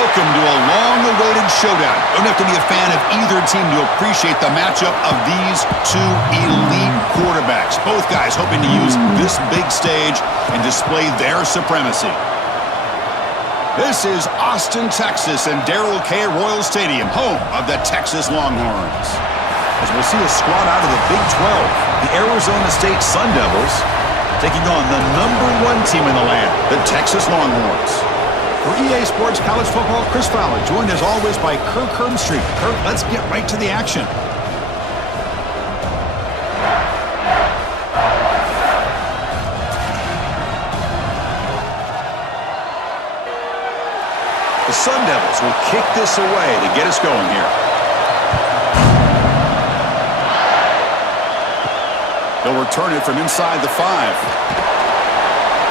Welcome to a long-awaited showdown. Don't have to be a fan of either team to appreciate the matchup of these two elite quarterbacks. Both guys hoping to use this big stage and display their supremacy. This is Austin, Texas, and Darrell K. Royal Stadium, home of the Texas Longhorns. As we'll see a squad out of the Big 12, the Arizona State Sun Devils, taking on the #1 team in the land, the Texas Longhorns. For EA Sports College Football, Chris Fowler, joined as always by Kirk Herbstreit. Kirk, let's get right to the action. The Sun Devils will kick this away to get us going here. They'll return it from inside the 5.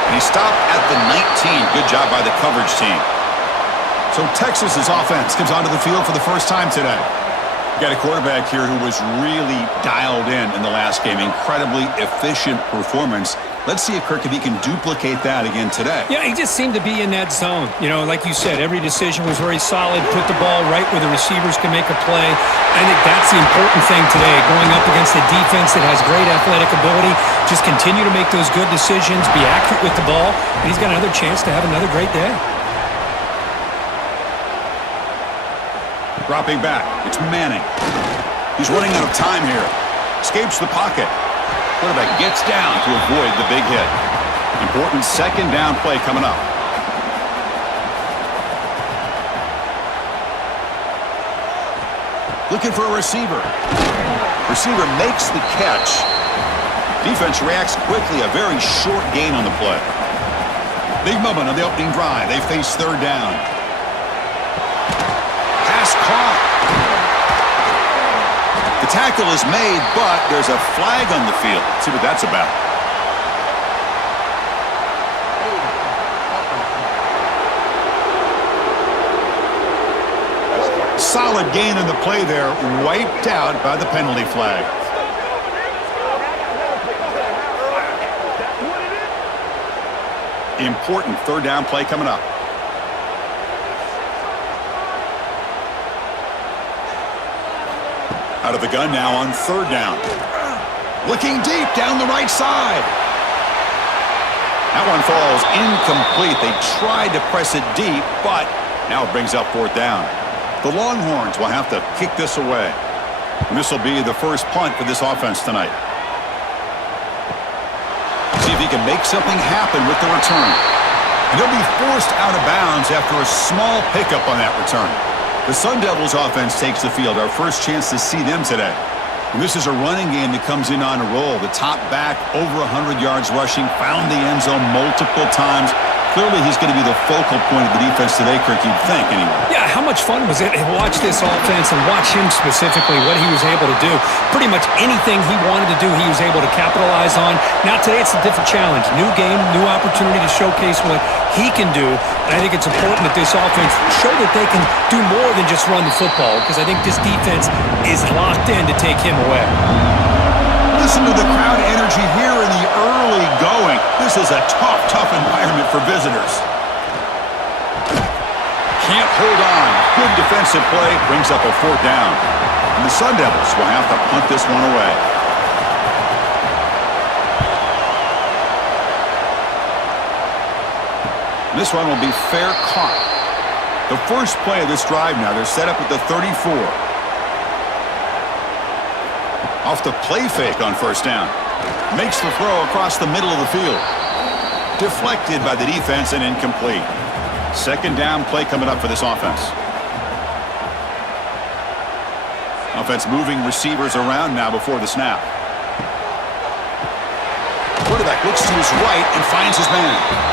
And he stopped at the 19. Good job by the coverage team. So Texas's offense comes onto the field for the first time today. Got a quarterback here who was really dialed in the last game. Incredibly efficient performance. Let's see if Kirk, if he can duplicate that again today. Yeah, he just seemed to be in that zone. You know, like you said, every decision was very solid. Put the ball right where the receivers can make a play. I think that's the important thing today. Going up against a defense that has great athletic ability. Just continue to make those good decisions. Be accurate with the ball. And he's got another chance to have another great day. Dropping back. It's Manning. He's running out of time here. Escapes the pocket. Quarterback gets down to avoid the big hit. Important second down play coming up. Looking for a receiver. Receiver makes the catch. Defense reacts quickly. A very short gain on the play. Big moment on the opening drive. They face third down. Pass caught. The tackle is made, but there's a flag on the field. Let's see what that's about. Solid gain in the play there, wiped out by the penalty flag. Important third down play coming up. Out of the gun now on third down. Looking deep down the right side. That one falls incomplete. They tried to press it deep, but now it brings up fourth down. The Longhorns will have to kick this away. And this will be the first punt for this offense tonight. See if he can make something happen with the return. And he'll be forced out of bounds after a small pickup on that return. The Sun Devils offense takes the field. Our first chance to see them today. And this is a running game that comes in on a roll. The top back, over 100 yards rushing, found the end zone multiple times. Clearly, he's going to be the focal point of the defense today, Kirk, you'd think, anyway. Yeah, how much fun was it to watch this offense and watch him specifically, what he was able to do. Pretty much anything he wanted to do, he was able to capitalize on. Now, today, it's a different challenge. New game, new opportunity to showcase what he can do. And I think it's important that this offense show that they can do more than just run the football, because I think this defense is locked in to take him away. Listen to the crowd energy here in the early going. This is a tough environment for visitors. Can't hold on. Good defensive play. Brings up a fourth down. And the Sun Devils will have to punt this one away. This one will be fair caught. The first play of this drive now, they're set up at the 34. Off the play fake on first down. Makes the throw across the middle of the field. Deflected by the defense and incomplete. Second down play coming up for this offense. Offense moving receivers around now before the snap. Quarterback looks to his right and finds his man.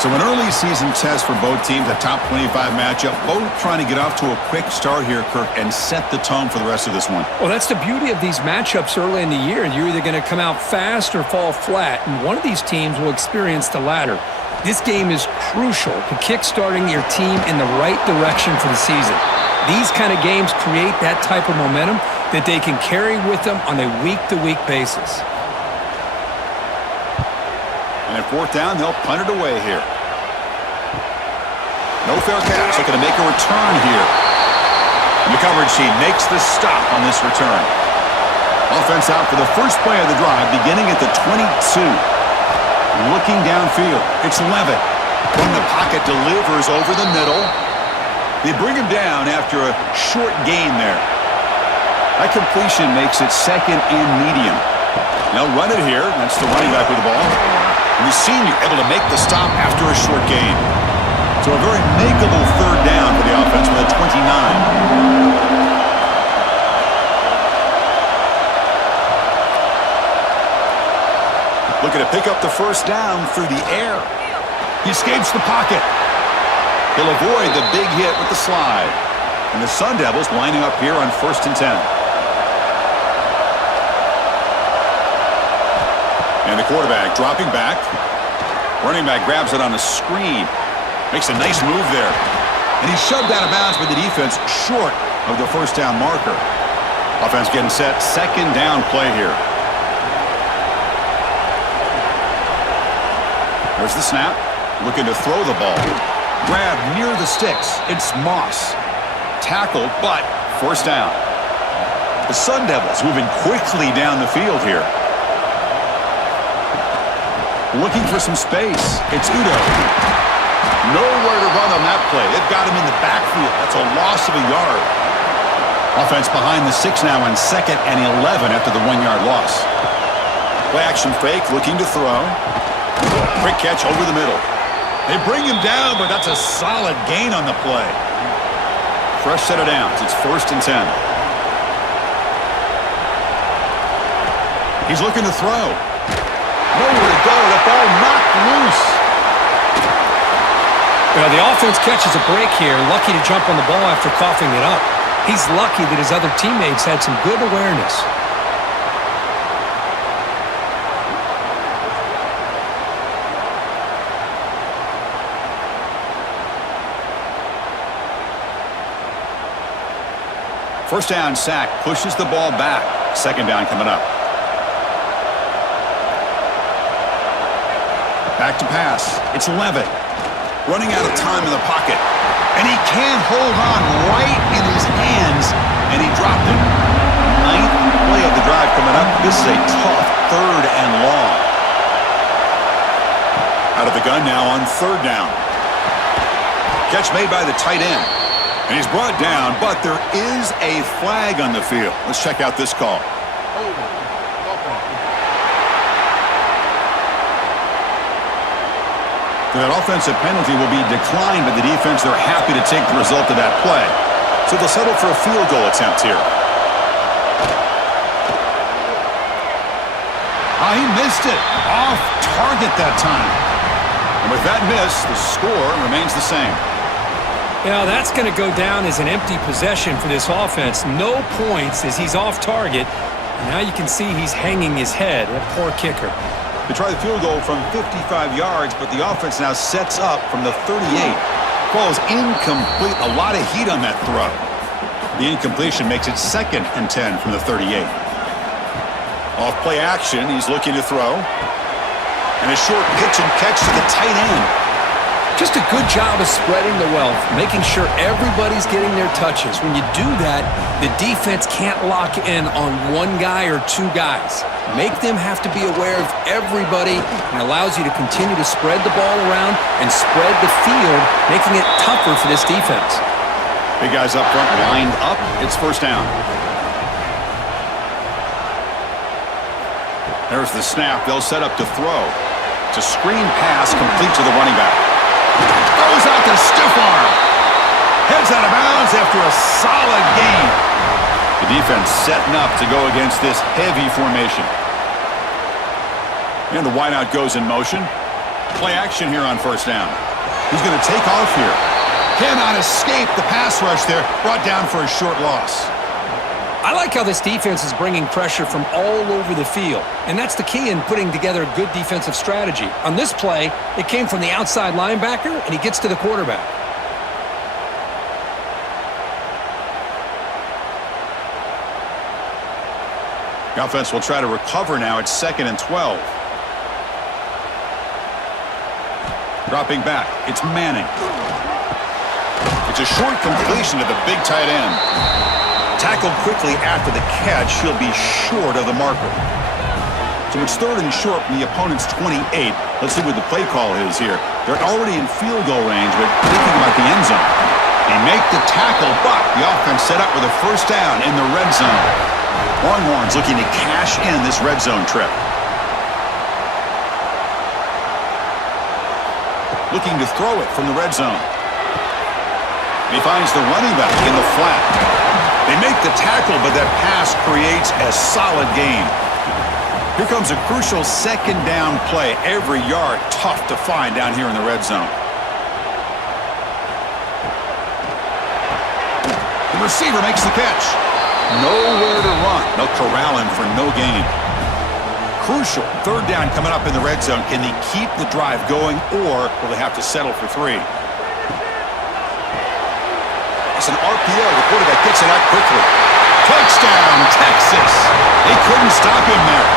So an early season test for both teams, a top 25 matchup, both trying to get off to a quick start here, Kirk, and set the tone for the rest of this one. Well, that's the beauty of these matchups early in the year. You're either going to come out fast or fall flat, and one of these teams will experience the latter. This game is crucial to kick-starting your team in the right direction for the season. These kind of games create that type of momentum that they can carry with them on a week-to-week basis. And at fourth down, they'll punt it away here. No fair catch. Looking to make a return here. And the coverage team makes the stop on this return. Offense out for the first play of the drive, beginning at the 22. Looking downfield. It's Leavitt. From the pocket, delivers over the middle. They bring him down after a short gain there. That completion makes it second and medium. They'll run it here. That's the running back with the ball. And the senior able to make the stop after a short gain. So a very makeable third down for the offense with a 29. Looking to pick up the first down through the air. He escapes the pocket. He'll avoid the big hit with the slide. And the Sun Devils lining up here on 1st and 10. And the quarterback dropping back. Running back grabs it on the screen. Makes a nice move there. And he's shoved out of bounds with the defense short of the first down marker. Offense getting set. Second down play here. There's the snap. Looking to throw the ball. Grab near the sticks. It's Moss. Tackled, but first down. The Sun Devils moving quickly down the field here. Looking for some space. It's Udo. Nowhere to run on that play. They've got him in the backfield. That's a loss of a yard. Offense behind the 6 now on 2nd and 11 after the 1-yard loss. Play action fake. Looking to throw. Quick catch over the middle. They bring him down, but that's a solid gain on the play. Fresh set of downs. It's 1st and 10. He's looking to throw. Nowhere to go. The ball knocked loose. Well, the offense catches a break here. Lucky to jump on the ball after coughing it up. He's lucky that his other teammates had some good awareness. First down sack, pushes the ball back. Second down coming up. Back to pass. It's Leavitt. Running out of time in the pocket. And he can't hold on right in his hands. And he dropped it. 9th play of the drive coming up. This is a tough 3rd and long. Out of the gun now on 3rd down. Catch made by the tight end. And he's brought down, but there is a flag on the field. Let's check out this call. That offensive penalty will be declined by the defense. They're happy to take the result of that play. So they'll settle for a field goal attempt here. He missed it. Off target that time. And with that miss, the score remains the same. Now, that's going to go down as an empty possession for this offense. No points as he's off target. And now you can see he's hanging his head. A poor kicker. They try the field goal from 55 yards, but the offense now sets up from the 38. Ball is incomplete. A lot of heat on that throw. The incompletion makes it 2nd and 10 from the 38. Off play action, he's looking to throw. And a short pitch and catch to the tight end. Just a good job of spreading the wealth, making sure everybody's getting their touches. When you do that, the defense can't lock in on one guy or two guys. Make them have to be aware of everybody, and allows you to continue to spread the ball around and spread the field, making it tougher for this defense. Big guys up front lined up. It's first down. There's the snap. They'll set up to throw. It's a screen pass complete to the running back. Throws out the stiff arm. Heads out of bounds after a solid gain. The defense setting up to go against this heavy formation. And the wideout goes in motion. Play action here on first down. Who's going to take off here? Cannot escape the pass rush there. Brought down for a short loss. I like how this defense is bringing pressure from all over the field, and that's the key in putting together a good defensive strategy. On this play, it came from the outside linebacker, and he gets to the quarterback. The offense will try to recover now. It's 2nd and 12. Dropping back, it's Manning. It's a short completion to the big tight end. Tackled quickly after the catch, he'll be short of the marker. So it's 3rd and short from the opponent's 28. Let's see what the play call is here. They're already in field goal range, but thinking about the end zone. They make the tackle, but the offense set up with a first down in the red zone. Longhorns looking to cash in this red zone trip. Looking to throw it from the red zone. He finds the running back in the flat. They make the tackle, but that pass creates a solid gain. Here comes a crucial 2nd down play. Every yard tough to find down here in the red zone. The receiver makes the catch. Nowhere to run. They'll corral him for no gain. Crucial 3rd down coming up in the red zone. Can they keep the drive going, or will they have to settle for 3? It's an RPO. The quarterback gets it out quickly. Touchdown, Texas. They couldn't stop him there.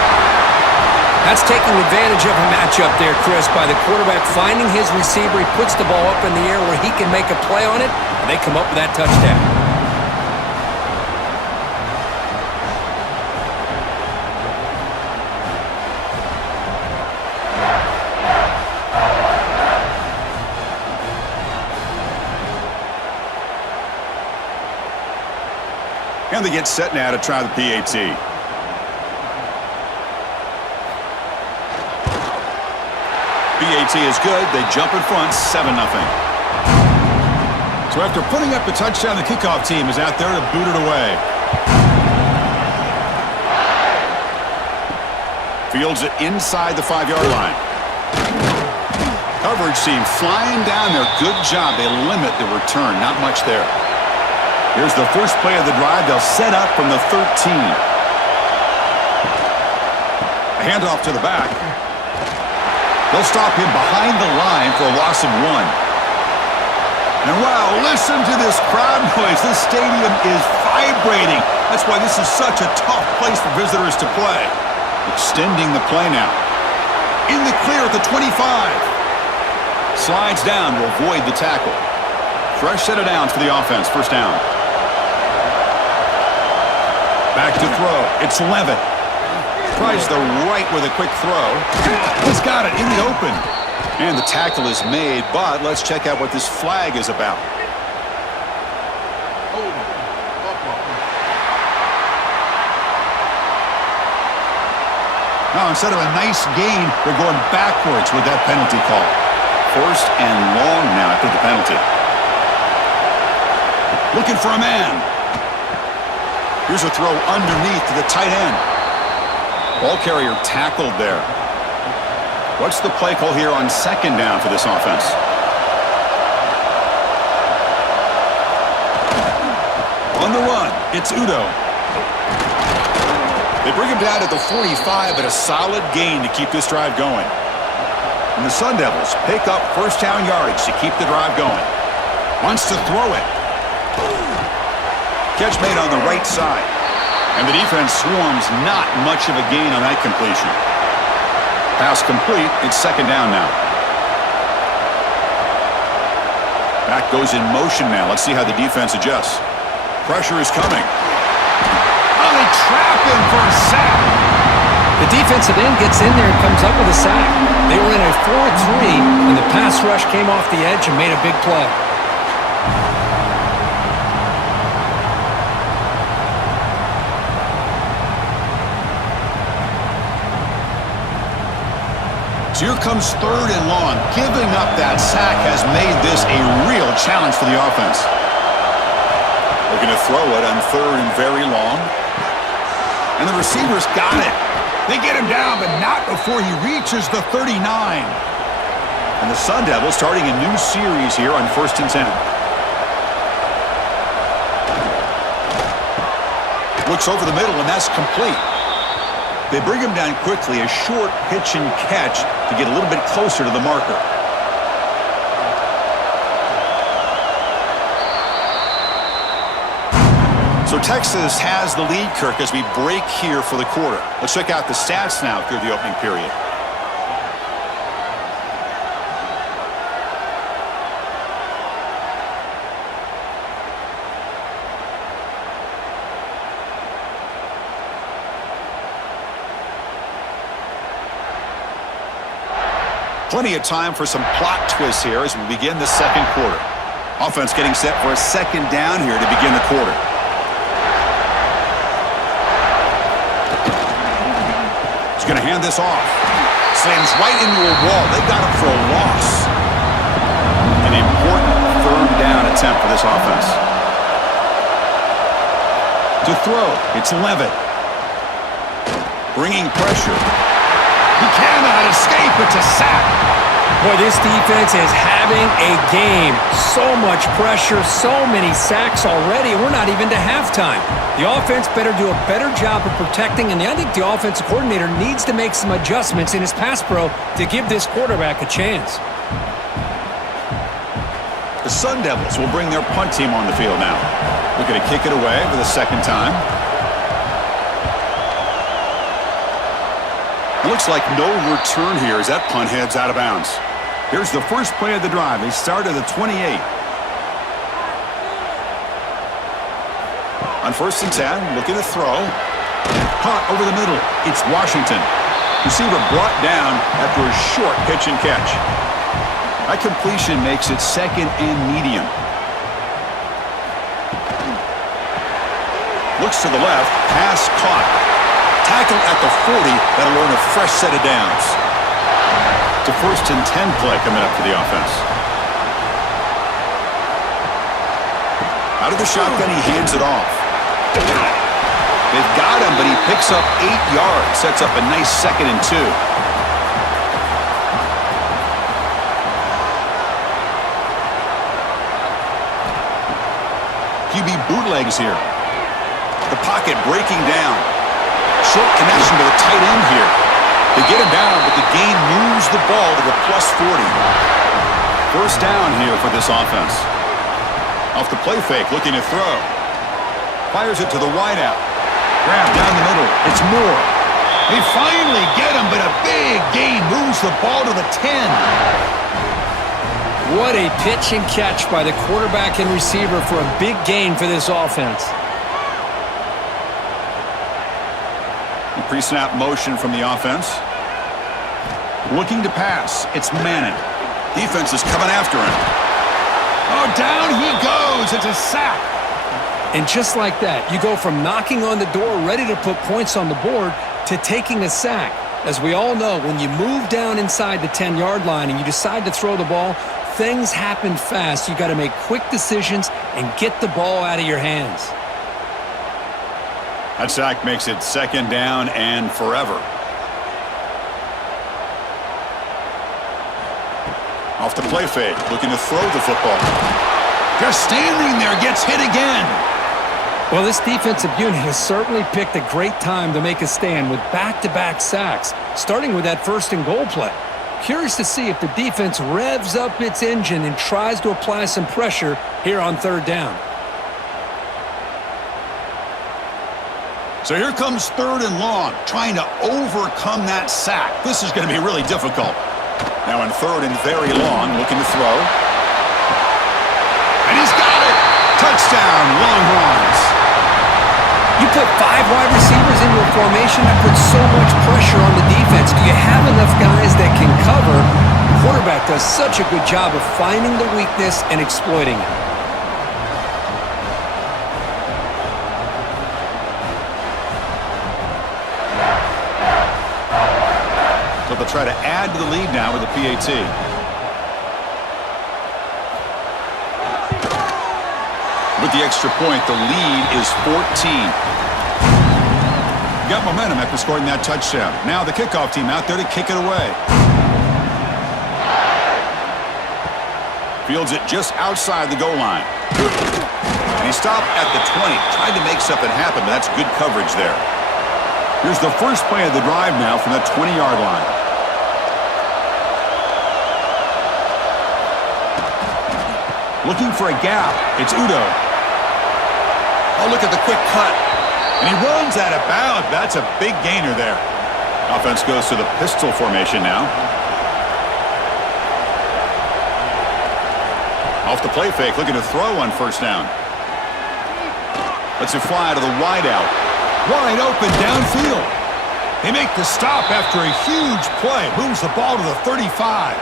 That's taking advantage of a matchup there, Chris, by the quarterback finding his receiver. He puts the ball up in the air where he can make a play on it, and they come up with that touchdown. And they get set now to try the PAT. PAT is good. They jump in front, 7-0. So after putting up the touchdown, the kickoff team is out there to boot it away. Fields it inside the 5-yard line. Coverage team flying down there. Good job. They limit the return. Not much there. Here's the first play of the drive. They'll set up from the 13. A handoff to the back. They'll stop him behind the line for a loss of 1. And wow, listen to this crowd noise. This stadium is vibrating. That's why this is such a tough place for visitors to play. Extending the play now. In the clear at the 25. Slides down to avoid the tackle. Fresh set of downs for the offense. First down. Back to throw. It's Leavitt. Tries the right with a quick throw. He's got it in the open. And the tackle is made, but let's check out what this flag is about. Now, instead of a nice gain, they're going backwards with that penalty call. 1st and long now after the penalty. Looking for a man. Here's a throw underneath to the tight end. Ball carrier tackled there. What's the play call here on 2nd down for this offense? On the run, it's Udo. They bring him down at the 45, but a solid gain to keep this drive going. And the Sun Devils pick up first down yardage to keep the drive going. Wants to throw it. Catch made on the right side. And the defense swarms, not much of a gain on that completion. Pass complete. It's 2nd down now. Back goes in motion now. Let's see how the defense adjusts. Pressure is coming. Oh, they trap him for a sack. The defensive end gets in there and comes up with a sack. They were in a 4-3, and the pass rush came off the edge and made a big play. So here comes 3rd and long. Giving up that sack has made this a real challenge for the offense. Looking to throw it on 3rd and very long. And the receivers got it. They get him down, but not before he reaches the 39. And the Sun Devils starting a new series here on 1st and 10. Looks over the middle, and that's complete. They bring him down quickly, a short pitch and catch to get a little bit closer to the marker. So Texas has the lead, Kirk, as we break here for the quarter. Let's check out the stats now through the opening period. Plenty of time for some plot twists here as we begin the second quarter. Offense getting set for a second down here to begin the quarter. He's going to hand this off. Slams right into a wall. They got him for a loss. An important third down attempt for this offense. To throw, it's Leavitt. Bringing pressure. He cannot escape. It's a sack. Boy, this defense is having a game. So much pressure, so many sacks already. We're not even to halftime. The offense better do a better job of protecting, and I think the offensive coordinator needs to make some adjustments in his pass pro to give this quarterback a chance. The Sun Devils will bring their punt team on the field now. Looking to kick it away for the second time. Looks like no return here as that punt heads out of bounds. Here's the first play of the drive. They start at the 28. On 1st and 10, looking to throw. Caught over the middle. It's Washington. Receiver brought down after a short pitch and catch. That completion makes it second and medium. Looks to the left. Pass caught. Tackle at the 40. That'll earn a fresh set of downs. It's a 1st and 10 play coming up for the offense. Out of the shotgun, he hands it off. They've got him, but he picks up 8 yards. Sets up a nice 2nd and 2. QB bootlegs here. The pocket breaking down. Short connection to the tight end here. They get him down, but the gain moves the ball to the +40. 1st down here for this offense. Off the play fake, looking to throw. Fires it to the wideout. Grab down the middle. It's Moore. They finally get him, but a big gain moves the ball to the 10. What a pitch and catch by the quarterback and receiver for a big gain for this offense. Pre-snap motion from the offense. Looking to pass. It's MADDEN. Defense is coming after him. Oh, down he goes. It's a sack. And just like that, you go from knocking on the door, ready to put points on the board, to taking a sack. As we all know, when you move down inside the 10-yard line and you decide to throw the ball, things happen fast. You got to make quick decisions and get the ball out of your hands. That sack makes it 2nd down and forever. Off the play fake, looking to throw the football. Just standing there, gets hit again. Well, this defensive unit has certainly picked a great time to make a stand with back-to-back sacks, starting with that 1st and goal play. Curious to see if the defense revs up its engine and tries to apply some pressure here on 3rd down. So here comes 3rd and long, trying to overcome that sack. This is going to be really difficult. Now in 3rd and very long, looking to throw. And he's got it! Touchdown, Longhorns! You put 5 wide receivers into a formation that puts so much pressure on the defense. Do you have enough guys that can cover? The quarterback does such a good job of finding the weakness and exploiting it. So they'll try to add to the lead now with a PAT. With the extra point, the lead is 14. Got momentum after scoring that touchdown. Now the kickoff team out there to kick it away. Fields it just outside the goal line. And he stopped at the 20. Tried to make something happen, but that's good coverage there. Here's the first play of the drive now from the 20-yard line. Looking for a gap. It's Udo. Oh, look at the quick cut. And he runs out of bounds. That's a big gainer there. Offense goes to the pistol formation now. Off the play fake, looking to throw on 1st down. Lets it fly to the wideout. Wide open downfield. They make the stop after a huge play. Moves the ball to the 35.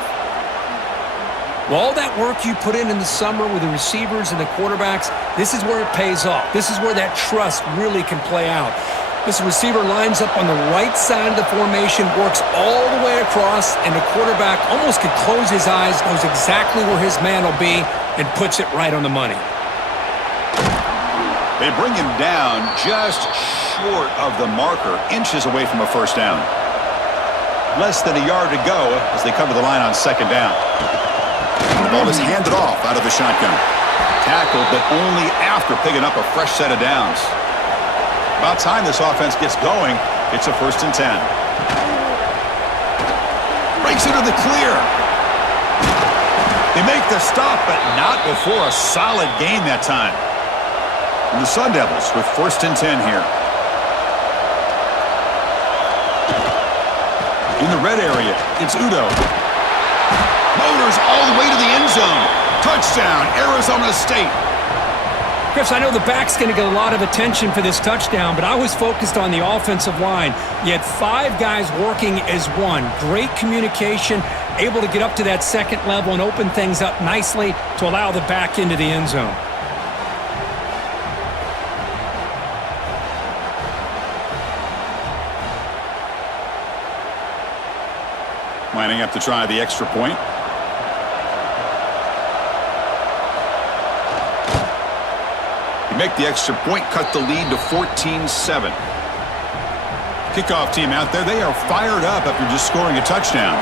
Well, all that work you put in the summer with the receivers and the quarterbacks, this is where it pays off. This is where that trust really can play out. This receiver lines up on the right side of the formation, works all the way across, and the quarterback almost could close his eyes, knows exactly where his man will be, and puts it right on the money. They bring him down just short of the marker, inches away from a first down. Less than a yard to go as they come to the line on second down. The ball is handed off out of the shotgun. Tackled, but only after picking up a fresh set of downs. About time this offense gets going. It's a 1st and 10. Breaks into the clear. They make the stop, but not before a solid gain that time. And the Sun Devils with 1st and 10 here. In the red area, it's Udo. Motors all the way to the end zone. Touchdown, Arizona State. Chris, I know the back's going to get a lot of attention for this touchdown, but I was focused on the offensive line. You had 5 guys working as one. Great communication, able to get up to that second level and open things up nicely to allow the back into the end zone. Lining up to try the extra point. Make the extra point, cut the lead to 14-7. Kickoff team out there, they are fired up after just scoring a touchdown.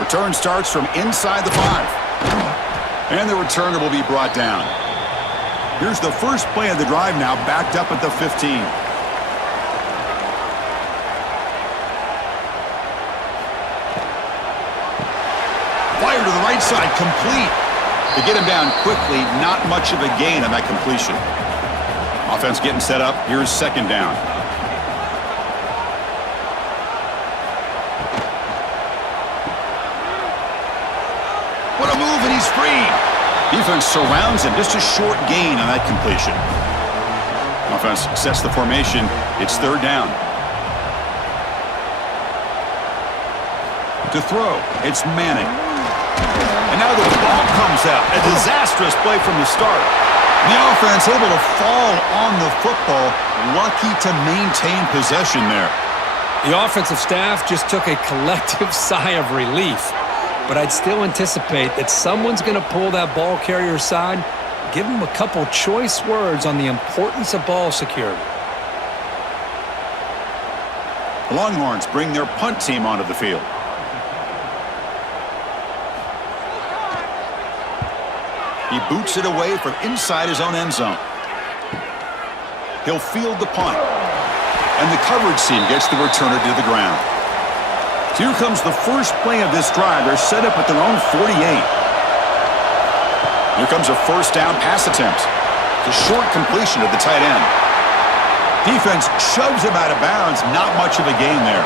Return starts from inside the 5. And the returner will be brought down. Here's the first play of the drive now, backed up at the 15. Fire to the right side, complete. To get him down quickly, not much of a gain on that completion. Offense getting set up. Here's second down. What a move, and he's free. Defense surrounds him. Just a short gain on that completion. Offense sets the formation. It's third down. To throw, it's Manning. And now the ball comes out. A disastrous play from the start. The offense able to fall on the football. Lucky to maintain possession there. The offensive staff just took a collective sigh of relief. But I'd still anticipate that someone's going to pull that ball carrier aside, give him a couple choice words on the importance of ball security. The Longhorns bring their punt team onto the field. He boots it away from inside his own end zone. He'll field the punt. And the coverage team gets the returner to the ground. So here comes the first play of this drive. They're set up at their own 48. Here comes a first down pass attempt. It's a short completion of the tight end. Defense shoves him out of bounds. Not much of a gain there.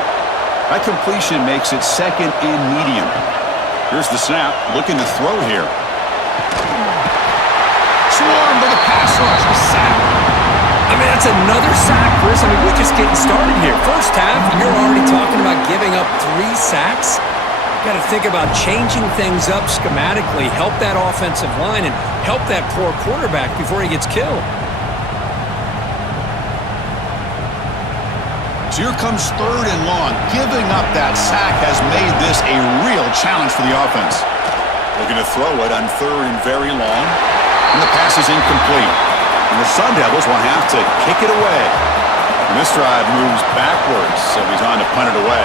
That completion makes it second and medium. Here's the snap. Looking to throw here. Swarmed by the pass rush. A sack. I mean, that's another sack, Chris. I mean, we're just getting started here. First half, and you're already talking about giving up 3 sacks. Got to think about changing things up schematically, help that offensive line, and help that poor quarterback before he gets killed. So here comes third and long. Giving up that sack has made this a real challenge for the offense. Looking to throw it on third and very long. And the pass is incomplete. And the Sun Devils will have to kick it away. And this drive moves backwards, so he's on to punt it away.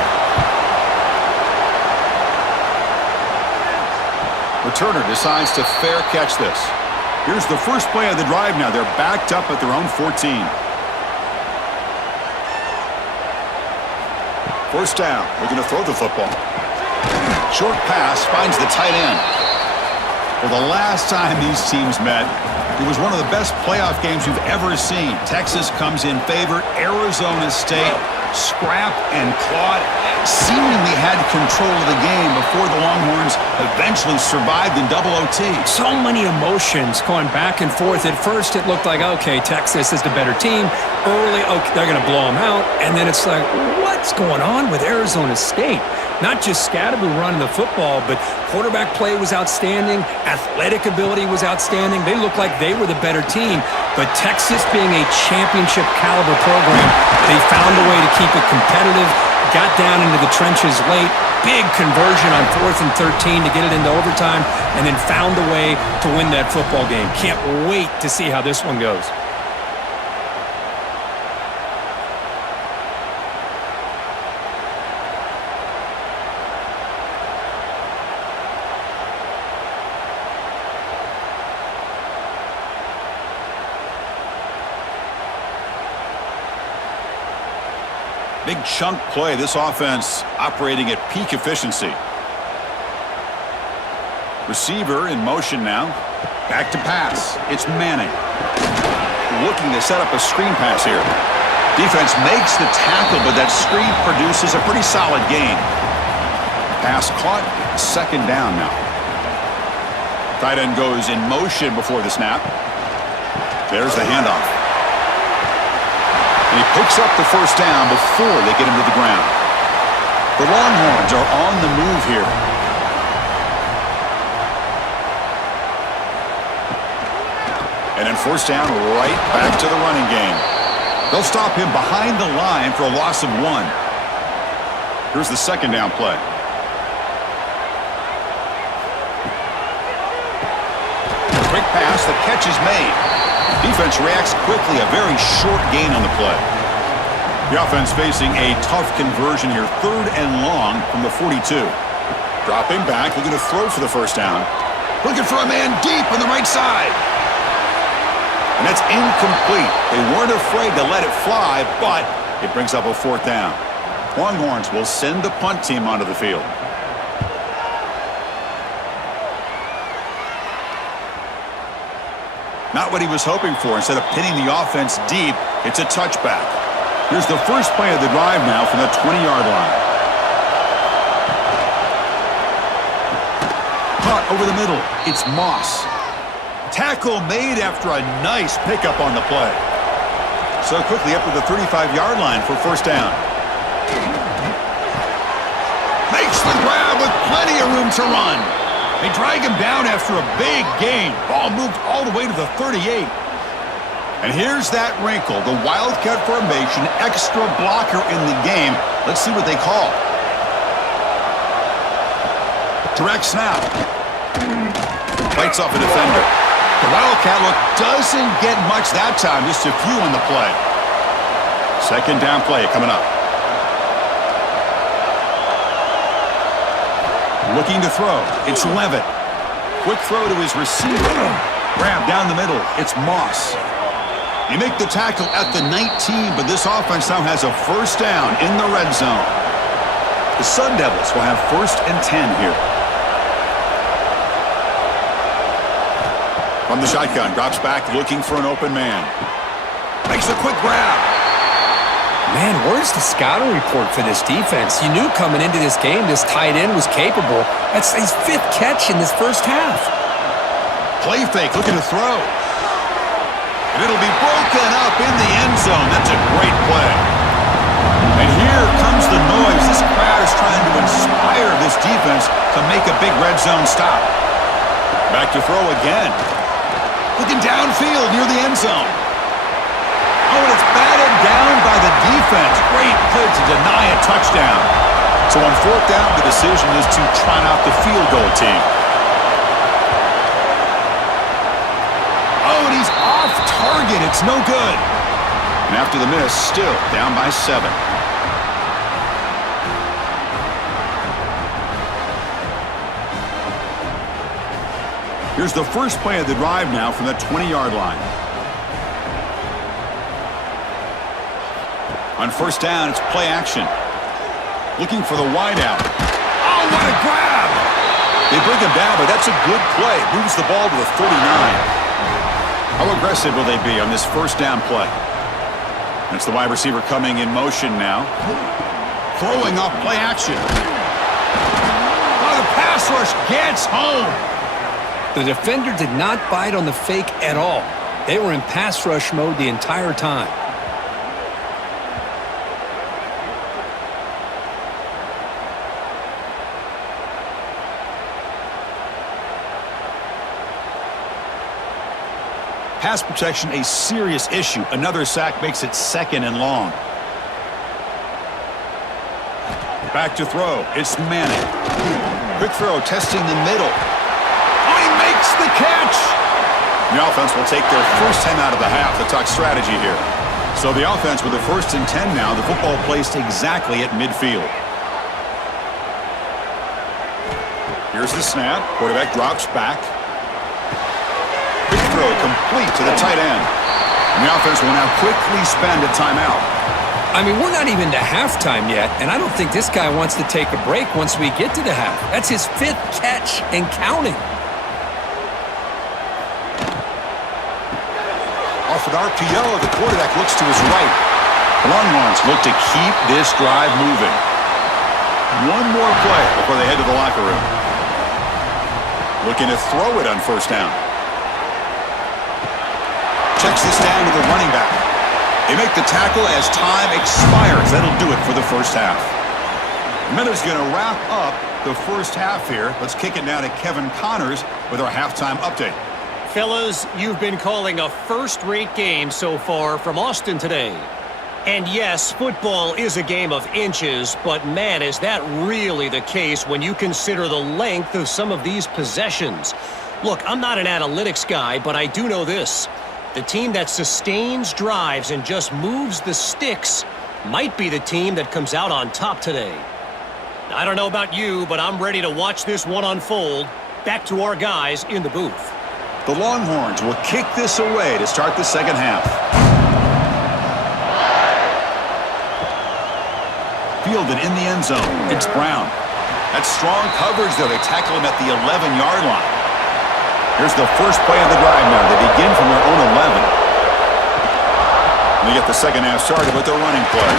Returner decides to fair catch this. Here's the first play of the drive now. They're backed up at their own 14. First down. We're going to throw the football. Short pass finds the tight end. Well, the last time these teams met, it was one of the best playoff games you've ever seen. Texas comes in favor. Arizona State scrapped and clawed, seemingly had control of the game before the Longhorns eventually survived in double OT. So many emotions going back and forth. At first, it looked like, okay, Texas is the better team. Early, okay, they're going to blow them out. And then it's like, what's going on with Arizona State? Not just Scadaboo running the football, but quarterback play was outstanding. Athletic ability was outstanding. They looked like they were the better team. But Texas, being a championship caliber program, they found a way to keep it competitive, got down into the trenches late, big conversion on 4th and 13 to get it into overtime, and then found a way to win that football game. Can't wait to see how this one goes. Big chunk play. This offense operating at peak efficiency. Receiver in motion now. Back to pass. It's Manning. Looking to set up a screen pass here. Defense makes the tackle, but that screen produces a pretty solid gain. Pass caught. Second down now. Tight end goes in motion before the snap. There's the handoff. And he picks up the first down before they get him to the ground. The Longhorns are on the move here. And then first down, right back to the running game. They'll stop him behind the line for a loss of 1. Here's the second down play. Quick pass, the catch is made. Defense reacts quickly, a very short gain on the play. The offense facing a tough conversion here, 3rd and long from the 42. Dropping back, looking to throw for the first down. Looking for a man deep on the right side. And that's incomplete. They weren't afraid to let it fly, but it brings up a 4th down. Longhorns will send the punt team onto the field. Not what he was hoping for. Instead of pinning the offense deep, it's a touchback. Here's the first play of the drive now from the 20-yard line. Caught over the middle. It's Moss. Tackle made after a nice pickup on the play. So quickly up to the 35-yard line for first down. Makes the grab with plenty of room to run. They drag him down after a big gain. Ball moved all the way to the 38. And here's that wrinkle, the Wildcat formation, extra blocker in the game. Let's see what they call. Direct snap. Bites off a defender. The Wildcat look doesn't get much that time, just a few on the play. Second down play coming up. Looking to throw. It's Leavitt. Quick throw to his receiver. Grab down the middle. It's Moss. They make the tackle at the 19, but this offense now has a first down in the red zone. The Sun Devils will have 1st and 10 here. From the shotgun, drops back looking for an open man. Makes a quick grab. Man, where's the scouting report for this defense? You knew coming into this game this tight end was capable. That's his 5th catch in this first half. Play fake, looking to throw. And it'll be broken up in the end zone. That's a great play. And here comes the noise. This crowd is trying to inspire this defense to make a big red zone stop. Back to throw again. Looking downfield near the end zone. Oh, and it's batted down by the defense. Great play to deny a touchdown. So on 4th down, the decision is to trot out the field goal team. Oh, and he's off target. It's no good. And after the miss, still down by 7. Here's the first play of the drive now from the 20-yard line. On first down, it's play action. Looking for the wideout. Oh, what a grab! They bring him down, but that's a good play. Moves the ball to the 39. How aggressive will they be on this first down play? It's the wide receiver coming in motion now. Throwing off play action. Oh, the pass rush gets home. The defender did not bite on the fake at all. They were in pass rush mode the entire time. Pass protection a serious issue. Another sack makes it 2nd and long. Back to throw. It's Manning. Quick throw, testing the middle. Oh, he makes the catch! The offense will take their first 10 out of the half to talk strategy here. So the offense with the 1st and 10 now. The football placed exactly at midfield. Here's the snap. Quarterback drops back. Quick throw complete to the tight end. And the offense will now quickly spend a timeout. I mean, we're not even to halftime yet, and I don't think this guy wants to take a break once we get to the half. That's his 5th catch and counting. Off an RPO, the quarterback looks to his right. The Longhorns look to keep this drive moving. One more play before they head to the locker room. Looking to throw it on 1st down. Checks this down to the running back. They make the tackle as time expires. That'll do it for the 1st half. The Minnows going to wrap up the 1st half here. Let's kick it now to Kevin Connors with our halftime update. Fellas, you've been calling a first-rate game so far from Austin today. And yes, football is a game of inches, but man, is that really the case when you consider the length of some of these possessions. Look, I'm not an analytics guy, but I do know this. The team that sustains drives and just moves the sticks might be the team that comes out on top today. I don't know about you, but I'm ready to watch this one unfold. Back to our guys in the booth. The Longhorns will kick this away to start the 2nd half. Fielded in the end zone. It's Brown. That's strong coverage, though. They tackle him at the 11-yard line. Here's the first play of the drive now. They begin from their own 11. And they get the 2nd half started with their running play.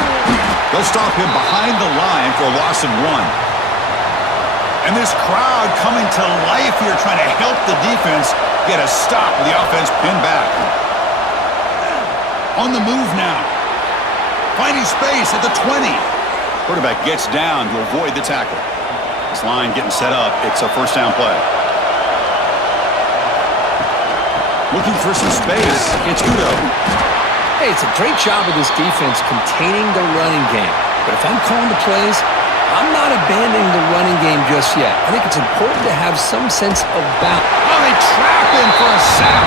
They'll stop him behind the line for a loss of 1. And this crowd coming to life here trying to help the defense get a stop with the offense pinned back. On the move now. Finding space at the 20. Quarterback gets down to avoid the tackle. This line getting set up. It's a 1st down play. Looking for some space. It's Udo. Hey, it's a great job of this defense containing the running game. But if I'm calling the plays, I'm not abandoning the running game just yet. I think it's important to have some sense of balance. Oh, they trap him for a sack.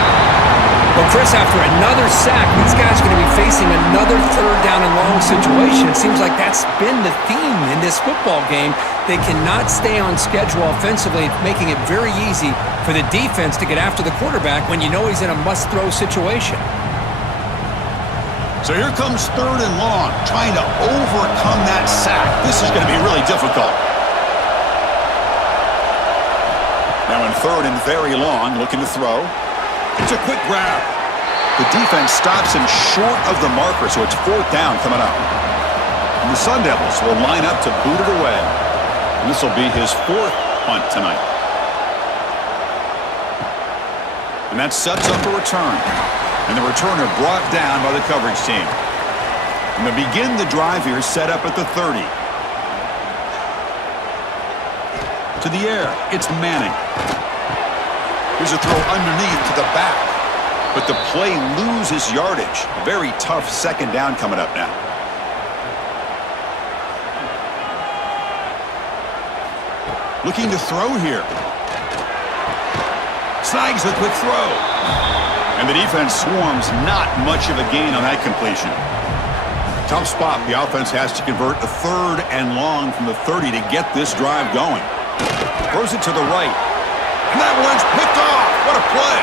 Well, Chris, after another sack, these guys are going to be facing another 3rd down and long situation. It seems like that's been the theme in this football game. They cannot stay on schedule offensively, making it very easy for the defense to get after the quarterback when you know he's in a must-throw situation. So here comes 3rd and long, trying to overcome that sack. This is going to be really difficult. Now in 3rd and very long, looking to throw. It's a quick grab. The defense stops him short of the marker, so it's 4th down coming up. And the Sun Devils will line up to boot it away. And this will be his 4th punt tonight. And that sets up a return. And the returner brought down by the coverage team. And they begin the drive here, set up at the 30. To the air, it's Manning. Here's a throw underneath to the back. But the play loses yardage. Very tough 2nd down coming up now. Looking to throw here. Snags the quick throw. And the defense swarms, not much of a gain on that completion. Tough spot. The offense has to convert a 3rd and long from the 30 to get this drive going. Throws it to the right. And that one's picked off. What a play.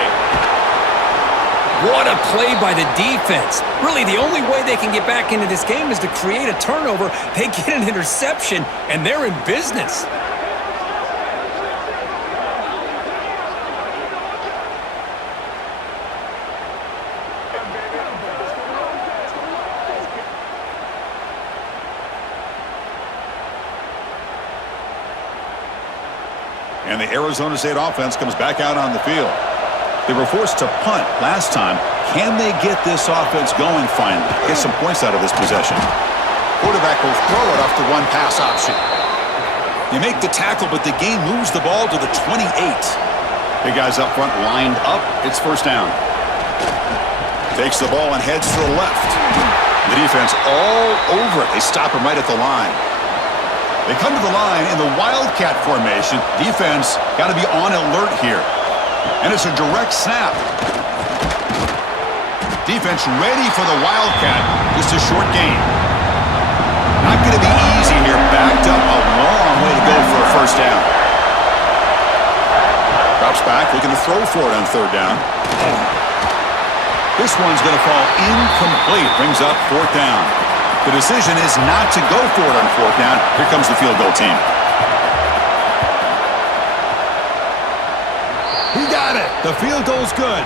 What a play by the defense. Really, the only way they can get back into this game is to create a turnover. They get an interception, and they're in business. And the Arizona State offense comes back out on the field. They were forced to punt last time. Can they get this offense going finally? Get some points out of this possession. Quarterback will throw it off the one pass option. They make the tackle, but the game moves the ball to the 28. Big guys up front lined up. It's first down. Takes the ball and heads to the left. The defense all over it. They stop him right at the line. They come to the line in the Wildcat formation. Defense got to be on alert here. And it's a direct snap. Defense ready for the Wildcat. Just a short gain. Not going to be easy here. Backed up a long way to go for a first down. Drops back, looking to throw for it on third down. This one's going to fall incomplete. Brings up fourth down. The decision is not to go for it on fourth down. Here comes the field goal team. He got it. The field goal's good.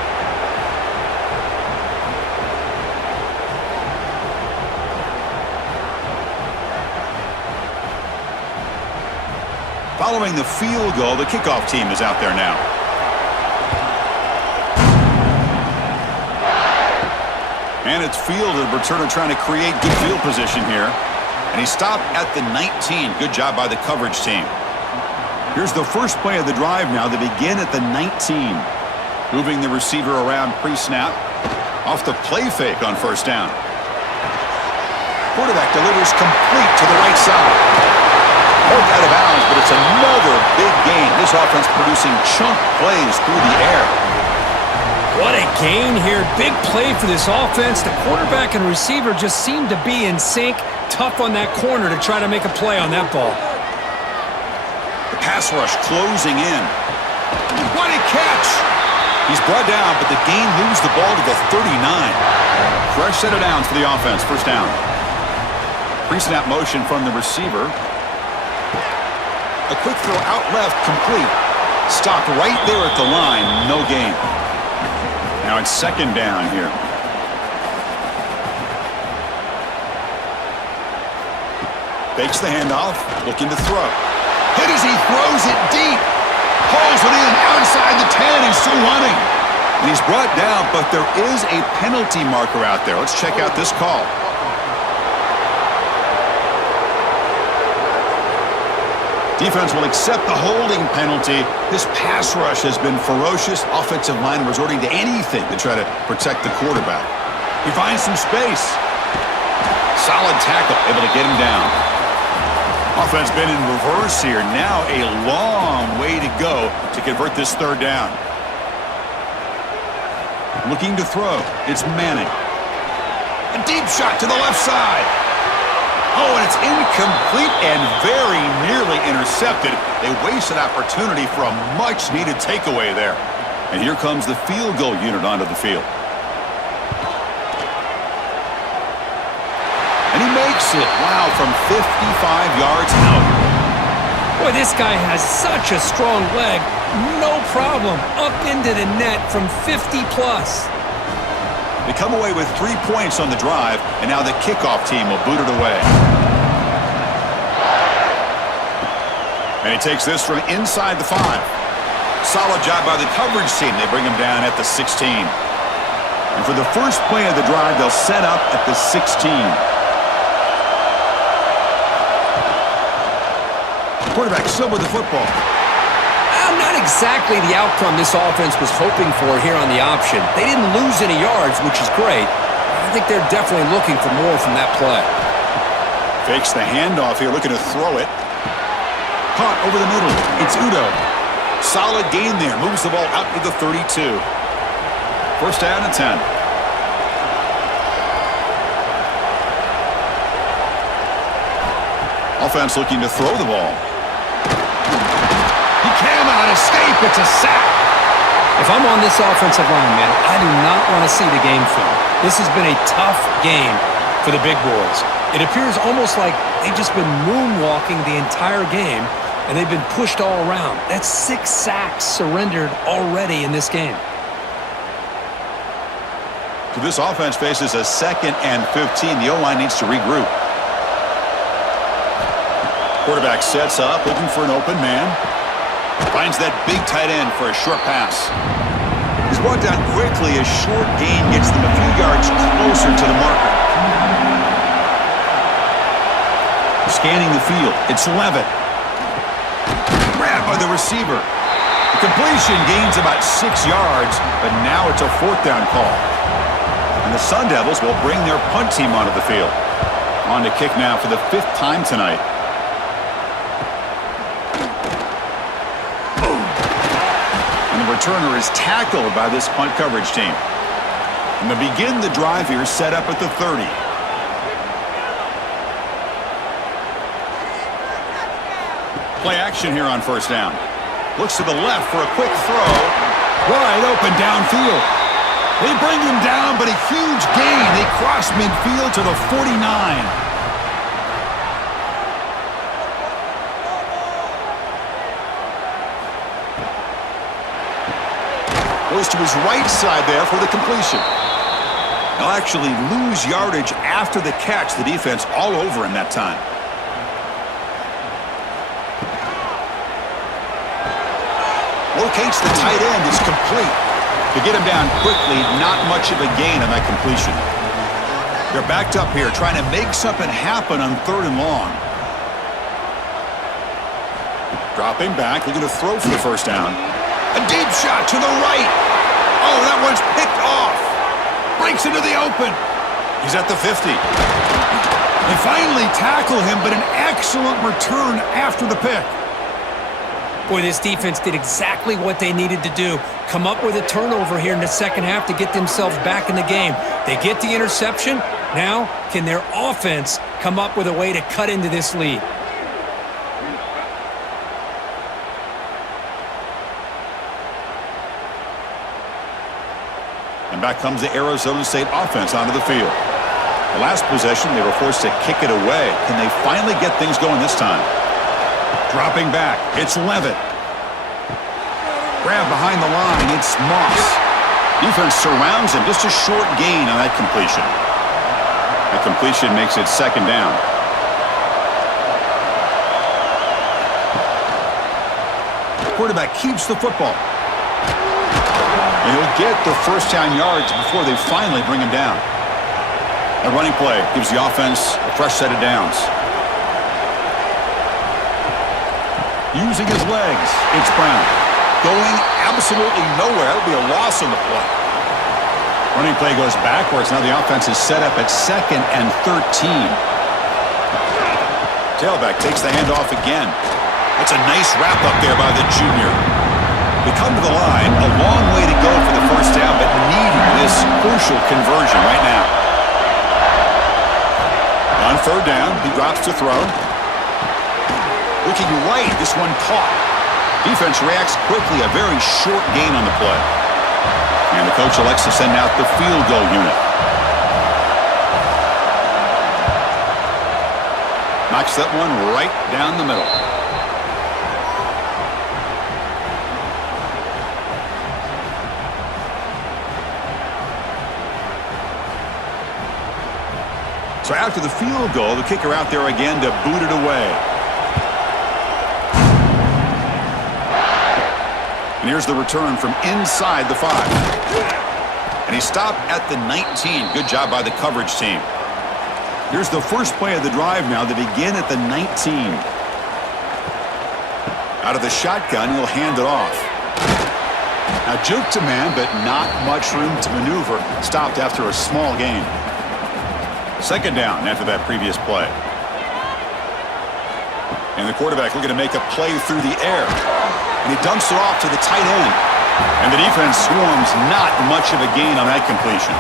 Following the field goal, the kickoff team is out there now. And it's fielded. Returner trying to create good field position here. And he stopped at the 19. Good job by the coverage team. Here's the first play of the drive now. They begin at the 19. Moving the receiver around pre-snap. Off the play fake on first down. Quarterback delivers complete to the right side. Poked out of bounds, but it's another big gain. This offense producing chunk plays through the air. What a gain here. Big play for this offense. The quarterback and receiver just seem to be in sync. Tough on that corner to try to make a play on that ball. The pass rush closing in. What a catch! He's brought down, but the gain moves the ball to the 39. Fresh set of downs for the offense. First down. Pre-snap motion from the receiver. A quick throw out left, complete. Stopped right there at the line. No gain. Now it's second down here. Fakes the handoff, looking to throw. Hit as he throws it deep. Hauls it in outside the 10. He's still running. And he's brought down, but there is a penalty marker out there. Let's check out this call. Defense will accept the holding penalty. This pass rush has been ferocious. Offensive line resorting to anything to try to protect the quarterback. He finds some space. Solid tackle, able to get him down. Offense been in reverse here. Now a long way to go to convert this third down. Looking to throw. It's Manning. A deep shot to the left side. Oh, and it's incomplete and very nearly intercepted. They wasted opportunity for a much-needed takeaway there. And here comes the field goal unit onto the field. And he makes it. Wow, from 55 yards out. Boy, this guy has such a strong leg. No problem. Up into the net from 50-plus. They come away with 3 points on the drive, and now the kickoff team will boot it away. And he takes this from inside the 5. Solid job by the coverage team. They bring him down at the 16. And for the first play of the drive, they'll set up at the 16. Quarterback still with the football. Not exactly the outcome this offense was hoping for here on the option. They didn't lose any yards, which is great. I think they're definitely looking for more from that play. Fakes the handoff here, looking to throw it. Caught over the middle. It's Udo. Solid gain there. Moves the ball out to the 32. First down and 10. Offense looking to throw the ball. He cannot escape. It's a sack. If I'm on this offensive line, man, I do not want to see the game film. This has been a tough game for the big boys. It appears almost like they've just been moonwalking the entire game, and they've been pushed all around. That's 6 sacks surrendered already in this game. So this offense faces a 2nd and 15. The O-line needs to regroup. Quarterback sets up, looking for an open man. Finds that big tight end for a short pass. He's brought down quickly as short gain gets them a few yards closer to the marker. Scanning the field, it's Leavitt. Grabbed by the receiver. The completion gains about 6 yards, but now it's a 4th down call. And the Sun Devils will bring their punt team onto the field. On to kick now for the 5th time tonight. And the returner is tackled by this punt coverage team. And they begin the drive here, set up at the 30. Play action here on 1st down. Looks to the left for a quick throw. Wide open downfield. They bring him down, but a huge gain. They cross midfield to the 49. Goes to his right side there for the completion. They'll actually lose yardage after the catch. The defense all over him that time. Locates the tight end. It's complete. To get him down quickly, not much of a gain on that completion. They're backed up here, trying to make something happen on 3rd and long. Dropping back, looking to throw for the 1st down. A deep shot to the right. Oh, that one's picked off. Breaks into the open. He's at the 50. They finally tackle him, but an excellent return after the pick. Boy, this defense did exactly what they needed to do. Come up with a turnover here in the 2nd half to get themselves back in the game. They get the interception. Now, can their offense come up with a way to cut into this lead? And back comes the Arizona State offense onto the field. The last possession, they were forced to kick it away. Can they finally get things going this time? Dropping back, it's Leavitt. Grab behind the line, it's Moss. Defense surrounds him, just a short gain on that completion. That completion makes it 2nd down. The quarterback keeps the football. And he'll get the 1st down yards before they finally bring him down. A running play gives the offense a fresh set of downs. Using his legs, it's Brown. Going absolutely nowhere. That'll be a loss on the play. Running play goes backwards. Now the offense is set up at 2nd and 13. Tailback takes the handoff again. That's a nice wrap up there by the junior. They come to the line. A long way to go for the 1st down, but needing this crucial conversion right now. On 3rd down, he drops to throw. Looking right, this one caught. Defense reacts quickly, a very short gain on the play. And the coach elects to send out the field goal unit. Knocks that one right down the middle. So after the field goal, the kicker out there again to boot it away. And here's the return from inside the 5. And he stopped at the 19. Good job by the coverage team. Here's the first play of the drive now. They begin at the 19. Out of the shotgun, he'll hand it off. Now juke to man, but not much room to maneuver. Stopped after a small gain. 2nd down after that previous play. And the quarterback looking to make a play through the air. And he dumps it off to the tight end. And the defense swarms, not much of a gain on that completion.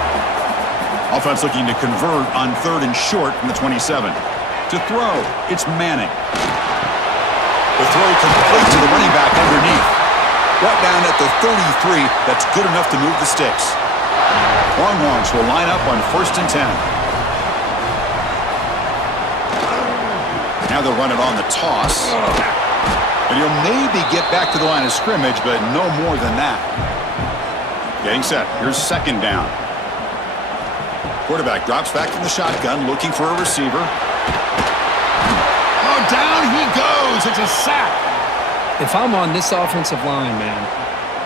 Offense looking to convert on 3rd and short from the 27. To throw, it's Manning. The throw complete to the running back underneath. Brought down at the 33, that's good enough to move the sticks. Longhorns will line up on 1st and 10. Now they'll run it on the toss. And he'll maybe get back to the line of scrimmage, but no more than that. Getting set. Here's 2nd down. Quarterback drops back from the shotgun, looking for a receiver. Oh, down he goes. It's a sack. If I'm on this offensive line, man,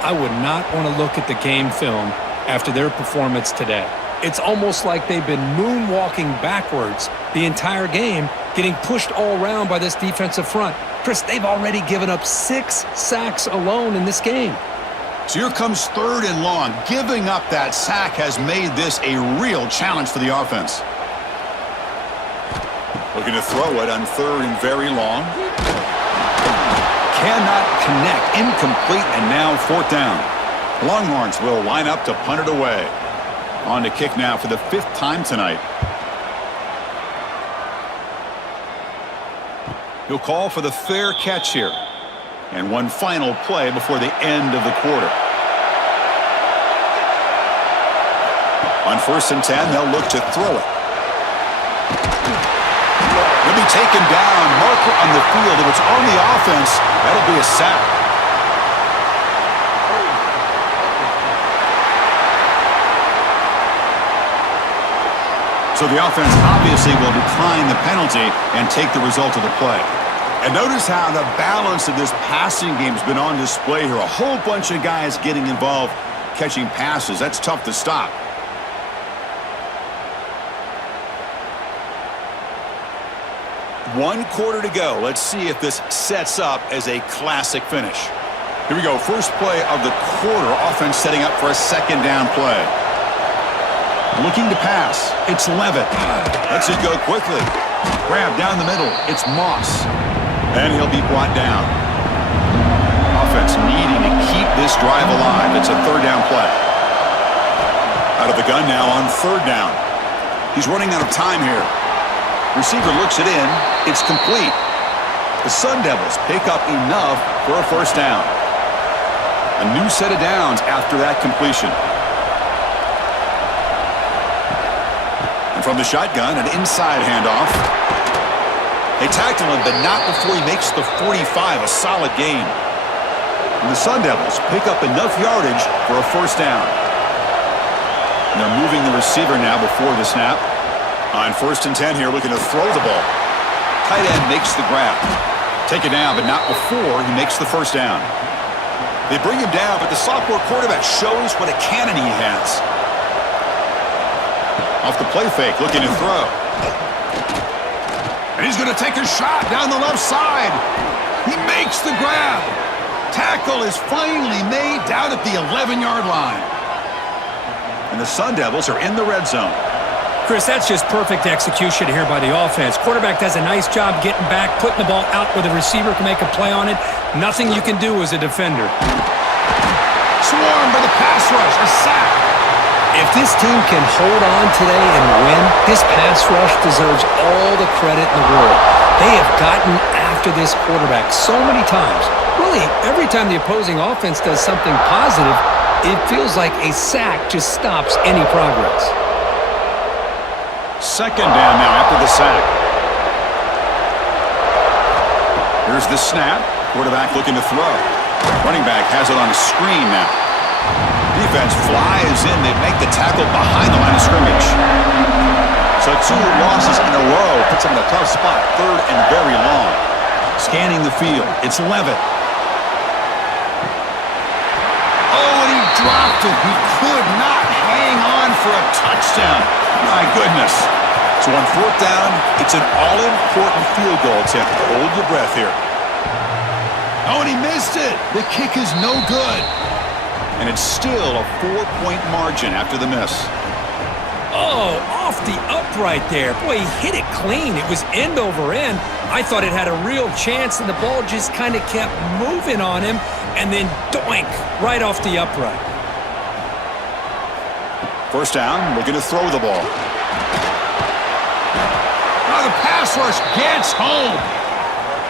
I would not want to look at the game film after their performance today. It's almost like they've been moonwalking backwards the entire game, getting pushed all around by this defensive front. Chris, they've already given up 6 sacks alone in this game. So here comes 3rd and long. Giving up that sack has made this a real challenge for the offense. Looking to throw it on 3rd and very long. Cannot connect. Incomplete, and now 4th down. The Longhorns will line up to punt it away. On to kick now for the 5th time tonight. He'll call for the fair catch here. And one final play before the end of the quarter. On 1st and 10, they'll look to throw it. He'll be taken down. Marker on the field. If it's on the offense, that'll be a sack. So the offense obviously will decline the penalty and take the result of the play. And notice how the balance of this passing game has been on display here. A whole bunch of guys getting involved catching passes. That's tough to stop. One quarter to go. Let's see if this sets up as a classic finish. Here we go. First play of the quarter. Offense setting up for a 2nd down play. Looking to pass. It's Leavitt. Lets it go quickly. Grab down the middle. It's Moss. And he'll be brought down. Offense needing to keep this drive alive. It's a 3rd down play. Out of the gun now on 3rd down. He's running out of time here. Receiver looks it in. It's complete. The Sun Devils pick up enough for a 1st down. A new set of downs after that completion. And from the shotgun, an inside handoff. They tackle him, but not before he makes the 45, a solid gain. And the Sun Devils pick up enough yardage for a 1st down. And they're moving the receiver now before the snap. On 1st and 10 here, looking to throw the ball. Tight end makes the grab. Take it down, but not before he makes the 1st down. They bring him down, but the sophomore quarterback shows what a cannon he has. Off the play fake, looking to throw. And he's going to take a shot down the left side. He makes the grab. Tackle is finally made down at the 11-yard line. And the Sun Devils are in the red zone. Chris, that's just perfect execution here by the offense. Quarterback does a nice job getting back, putting the ball out where the receiver can make a play on it. Nothing you can do as a defender. Swarmed by the pass rush, a sack. If this team can hold on today and win, this pass rush deserves all the credit in the world. They have gotten after this quarterback so many times. Really, every time the opposing offense does something positive, it feels like a sack just stops any progress. 2nd down now after the sack. Here's the snap. Quarterback looking to throw. Running back has it on a screen now. Defense flies in. They make the tackle behind the line of scrimmage. So 2 losses in a row puts them in a tough spot. 3rd and very long. Scanning the field. It's Leavitt. Oh, and he dropped it. He could not hang on for a touchdown. My goodness. So on 4th down, it's an all-important field goal attempt. Hold your breath here. Oh, and he missed it. The kick is no good. And it's still a 4-point margin after the miss. Oh, off the upright there. Boy, he hit it clean. It was end over end. I thought it had a real chance, and the ball just kind of kept moving on him, and then doink, right off the upright. 1st down, looking to throw the ball. Now the pass rush gets home.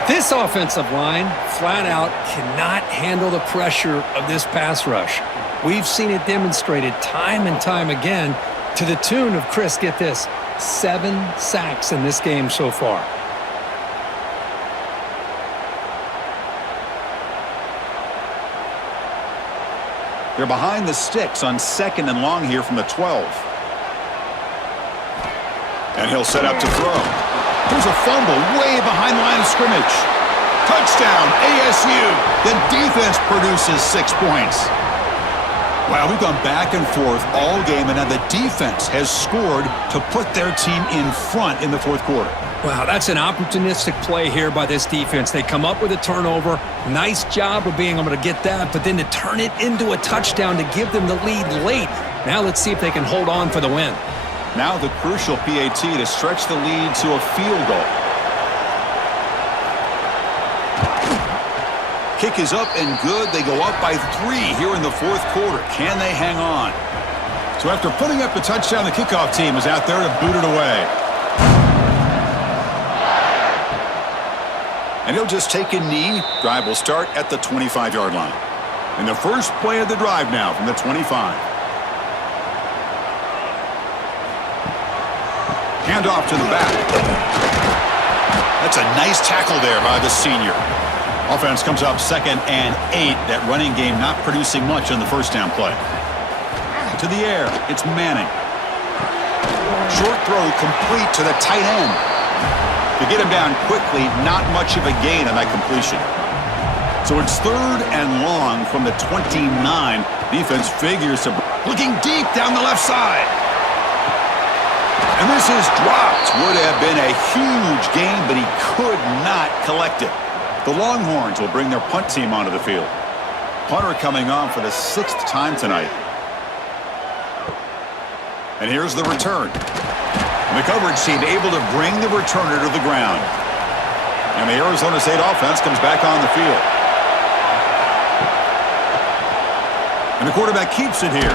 This offensive line, flat out, cannot handle the pressure of this pass rush. We've seen it demonstrated time and time again to the tune of, Chris, get this, 7 sacks in this game so far. They're behind the sticks on 2nd and long here from the 12. And he'll set up to throw. Here's a fumble way behind the line of scrimmage. Touchdown, ASU. The defense produces 6 points. Wow, we've gone back and forth all game, and now the defense has scored to put their team in front in the fourth quarter. Wow, that's an opportunistic play here by this defense. They come up with a turnover. Nice job of being able to get that, but then to turn it into a touchdown to give them the lead late. Now let's see if they can hold on for the win. Now the crucial PAT to stretch the lead to a field goal. Kick is up and good. They go up by 3 here in the fourth quarter. Can they hang on? So after putting up a touchdown, the kickoff team is out there to boot it away. And he'll just take a knee. Drive will start at the 25-yard line. And the first play of the drive now from the 25. Hand off to the back. That's a nice tackle there by the senior. Offense comes up 2nd and 8. That running game not producing much on the first down play. To the air, it's Manning. Short throw complete to the tight end. To get him down quickly, not much of a gain on that completion. So it's 3rd and long from the 29. Defense figures to looking deep down the left side. And this is dropped. Would have been a huge gain, but he could not collect it. The Longhorns will bring their punt team onto the field. Punter coming on for the 6th time tonight. And here's the return. And the coverage team able to bring the returner to the ground. And the Arizona State offense comes back on the field. And the quarterback keeps it here.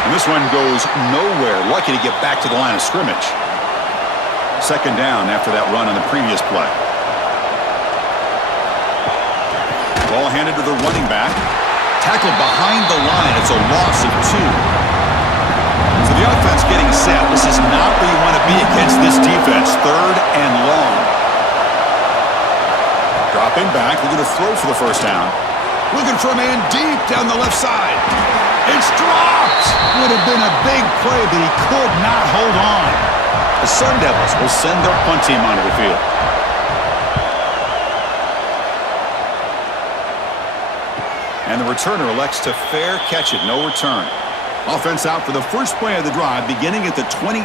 And this one goes nowhere. Lucky to get back to the line of scrimmage. 2nd down after that run on the previous play. Ball handed to the running back. Tackled behind the line. It's a loss of 2. So the offense getting set. This is not where you want to be against this defense. 3rd and long. Dropping back. Looking to throw for the first down. Looking for a man deep down the left side. It's dropped. Would have been a big play, but he could not hold on. The Sun Devils will send their punt team onto the field. And the returner elects to fair catch it. No return. Offense out for the first play of the drive, beginning at the 22.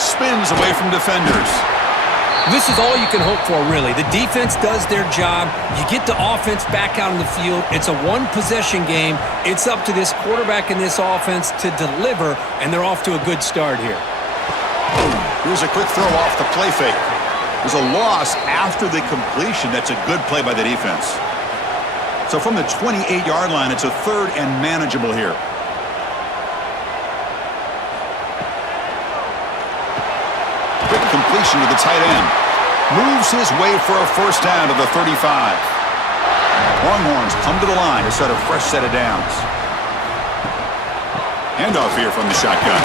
Spins away from defenders. This is all you can hope for, really. The defense does their job. You get the offense back out on the field. It's a one-possession game. It's up to this quarterback and this offense to deliver, and they're off to a good start here. Here's a quick throw off the play fake. There's a loss after the completion. That's a good play by the defense. So from the 28-yard line, it's a 3rd and manageable here. Quick completion to the tight end. Moves his way for a first down to the 35. Longhorns come to the line to set a fresh set of downs. Handoff here from the shotgun.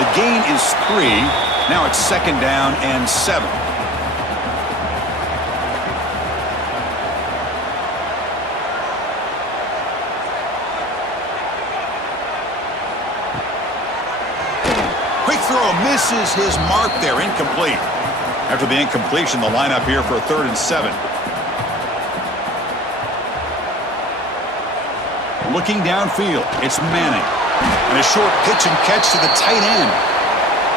The gain is 3. Now it's 2nd down and 7. Quick throw misses his mark there. Incomplete. After the incompletion, the lineup here for a 3rd and 7. Looking downfield, it's Manning. And a short pitch and catch to the tight end.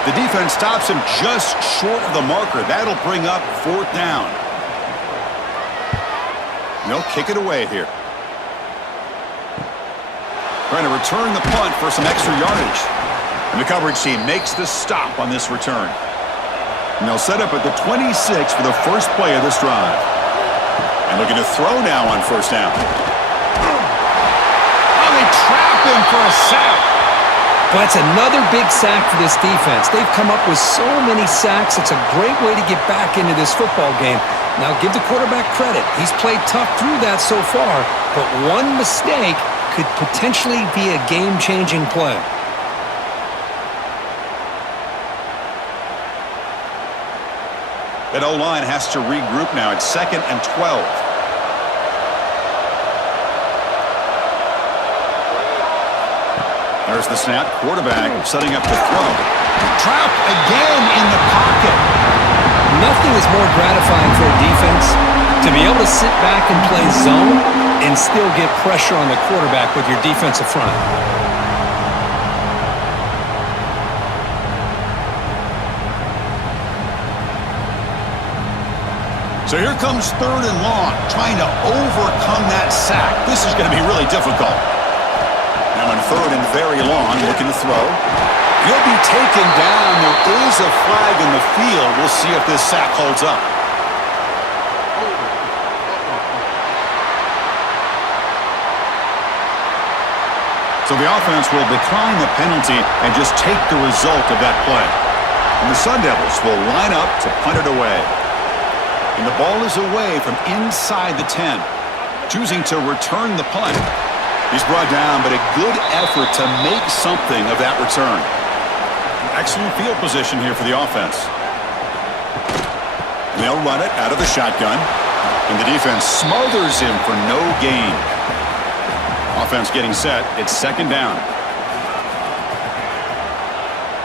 The defense stops him just short of the marker. That'll bring up 4th down. They'll kick it away here. Trying to return the punt for some extra yardage. And the coverage team makes the stop on this return. And they'll set up at the 26 for the first play of this drive. And looking to throw now on first down. Oh, they trap him for a sack. But it's another big sack for this defense. They've come up with so many sacks. It's a great way to get back into this football game. Now, give the quarterback credit. He's played tough through that so far, but one mistake could potentially be a game-changing play. That O-line has to regroup now. It's 2nd and 12. There's the snap. Quarterback setting up to throw. Trapped again in the pocket. Nothing is more gratifying for a defense to be able to sit back and play zone and still get pressure on the quarterback with your defensive front. So here comes 3rd and long, trying to overcome that sack. This is going to be really difficult. Now on 3rd and very long, looking to throw. He'll be taken down. There is a flag in the field. We'll see if this sack holds up. So the offense will decline the penalty and just take the result of that play. And the Sun Devils will line up to punt it away. And the ball is away from inside the 10. Choosing to return the punt. He's brought down, but a good effort to make something of that return. Excellent field position here for the offense. And they'll run it out of the shotgun. And the defense smothers him for no gain. Offense getting set. It's 2nd down.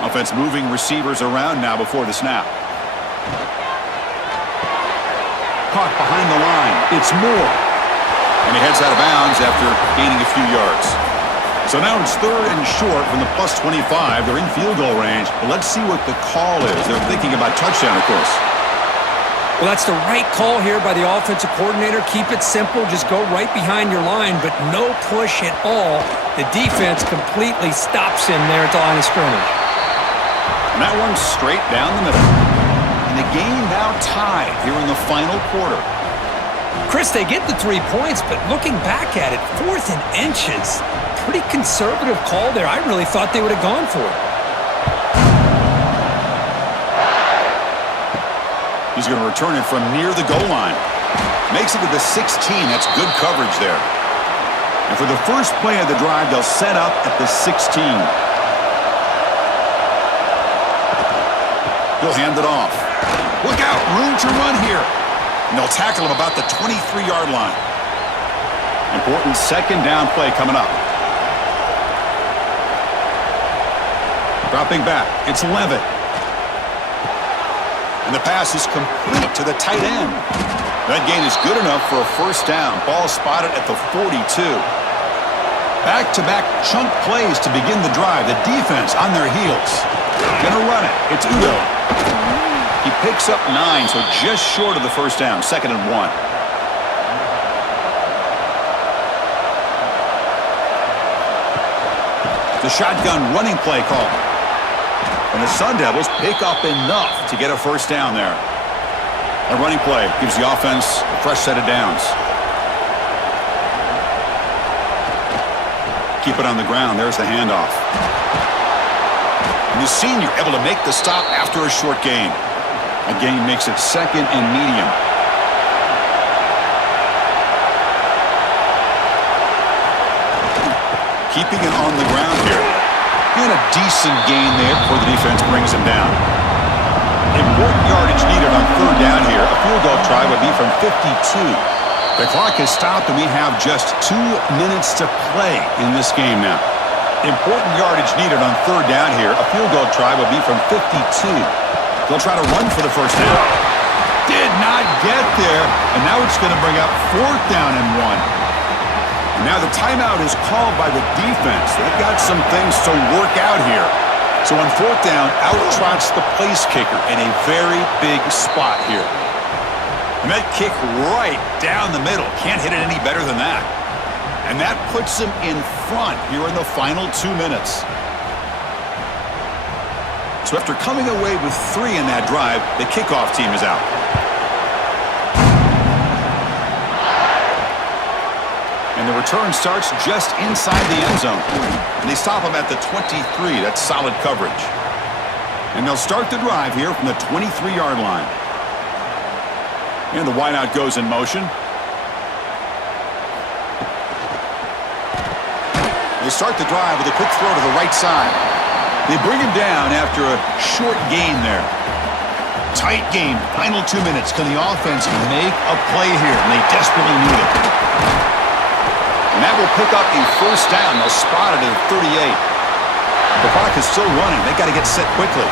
Offense moving receivers around now before the snap. Caught behind the line. It's Moore. And he heads out of bounds after gaining a few yards. So now it's 3rd and short from the +25. They're in field goal range. But let's see what the call is. They're thinking about touchdown, of course. Well, that's the right call here by the offensive coordinator. Keep it simple. Just go right behind your line, but no push at all. The defense completely stops him there at the line of scrimmage. And that one's straight down the middle. And the game now tied here in the final quarter. Chris, they get the 3 points, but looking back at it, 4th and inches. Pretty conservative call there. I really thought they would have gone for it. He's going to return it from near the goal line. Makes it to the 16. That's good coverage there. And for the first play of the drive, they'll set up at the 16. He'll hand it off. Look out, room to run here. And they'll tackle him about the 23-yard line. Important 2nd down play coming up. Dropping back, it's Leavitt. And the pass is complete to the tight end. That gain is good enough for a 1st down. Ball spotted at the 42. Back-to-back chunk plays to begin the drive. The defense on their heels. Gonna run it. It's Udo. He picks up 9, so just short of the 1st down. 2nd and 1. The shotgun running play call. And the Sun Devils pick up enough to get a 1st down there. A running play gives the offense a fresh set of downs. Keep it on the ground. There's the handoff. And the senior able to make the stop after a short gain. A gain makes it 2nd and medium. Keeping it on the ground here. And a decent gain there before the defense brings him down. Important yardage needed on 3rd down here. A field goal try would be from 52. The clock has stopped and we have just 2 minutes to play in this game now. Important yardage needed on 3rd down here. A field goal try would be from 52. They'll try to run for the 1st down. Did not get there. And now it's going to bring up 4th down and 1. And now the timeout is called by the defense. They've got some things to work out here. So on 4th down, out trots the place kicker in a very big spot here. And that kick right down the middle. Can't hit it any better than that. And that puts them in front here in the final 2 minutes. So after coming away with 3 in that drive, the kickoff team is out. And the return starts just inside the end zone. And they stop him at the 23. That's solid coverage. And they'll start the drive here from the 23-yard line. And the wideout goes in motion. They start the drive with a quick throw to the right side. They bring him down after a short gain there. Tight game, final 2 minutes. Can the offense make a play here? And they desperately need it. And that will pick up a 1st down. They'll spot it at 38. The clock is still running. They got to get set quickly.